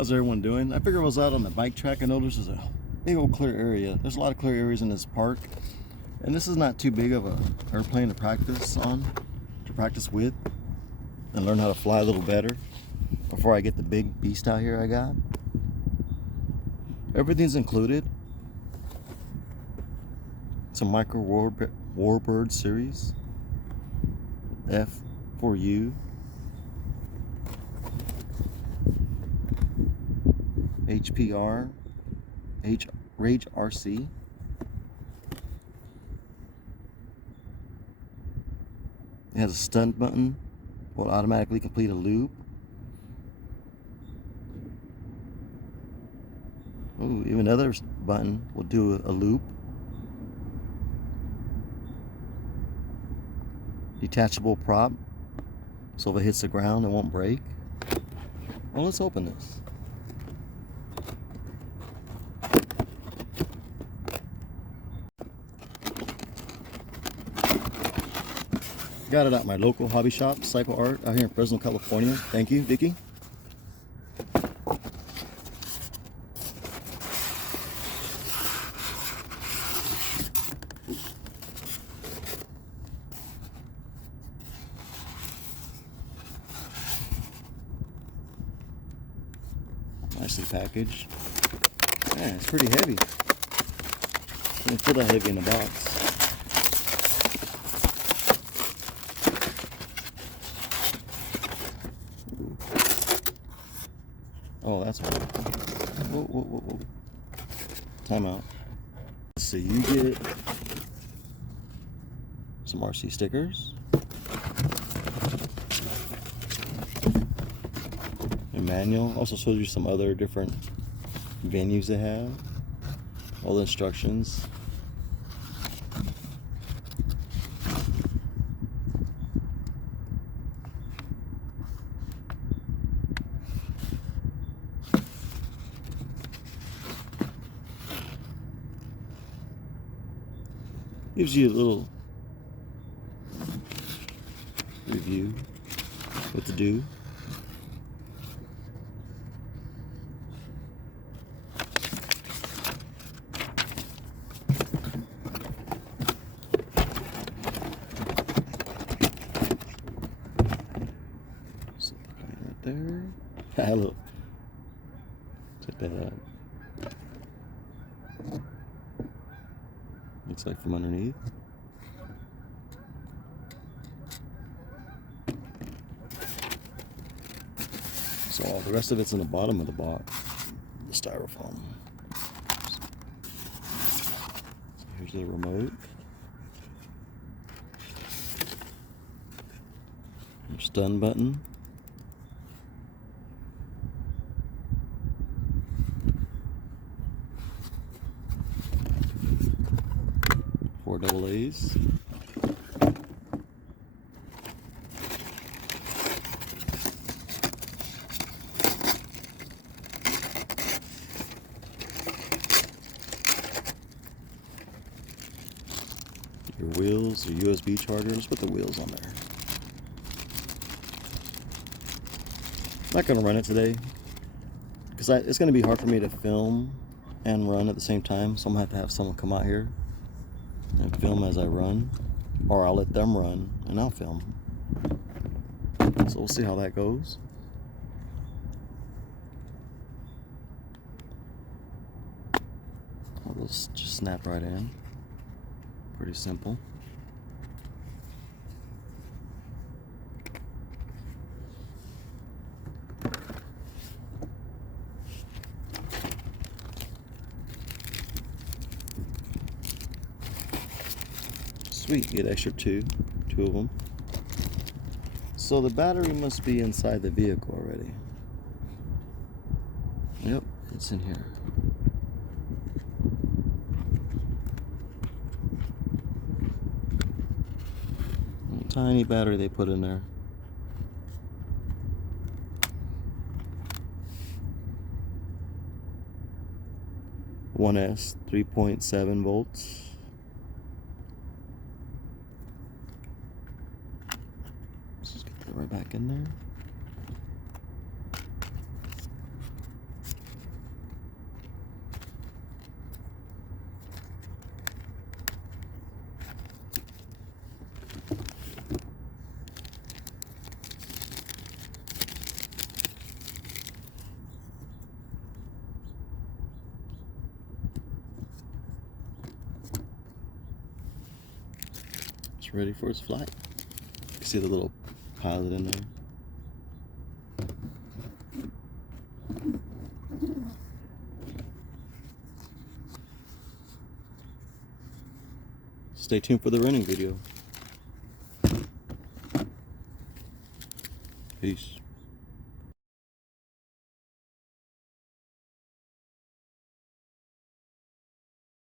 How's everyone doing? I figured I was out on the bike track. I noticed there's a big old clear area. There's a lot of clear areas in this park. And this is not too big of a airplane to practice with, and learn how to fly a little better before I get the big beast out here I got. Everything's included. It's a micro warbird series. F4U. HPR. Rage RC. It has a stunt button. Will automatically complete a loop. Ooh, even another button will do a loop. Detachable prop, so if it hits the ground, it won't break. Well, let's open this. Got it at my local hobby shop, Cycle Art, out here in Fresno, California. Thank you, Vicky. Nicely packaged. Man, it's pretty heavy. Didn't feel that heavy in the box. Oh, that's hard. Whoa. Time out. Let's see, you get some RC stickers. A manual. Also shows you some other different venues they have. All the instructions. Gives you a little review what to do. Right there. Look. Check that out. Looks like from underneath. So all the rest of it's in the bottom of the box, the styrofoam. So here's the remote. Your stun button. Four double A's. Your wheels, your USB charger. Let's put the wheels on there. I'm not going to run it today because it's going to be hard for me to film and run at the same time, so I'm going to have someone come out here and film as I run, or I'll let them run and I'll film. So we'll see how that goes. All those just snap right in. Pretty simple. Sweet, you get extra two of them. So the battery must be inside the vehicle already. Yep, it's in here. Tiny battery they put in there. One S, 3.7 volts. Let's just get that right back in there. It's ready for its flight. You can see the little pilot in there. Stay tuned for the running video. Peace.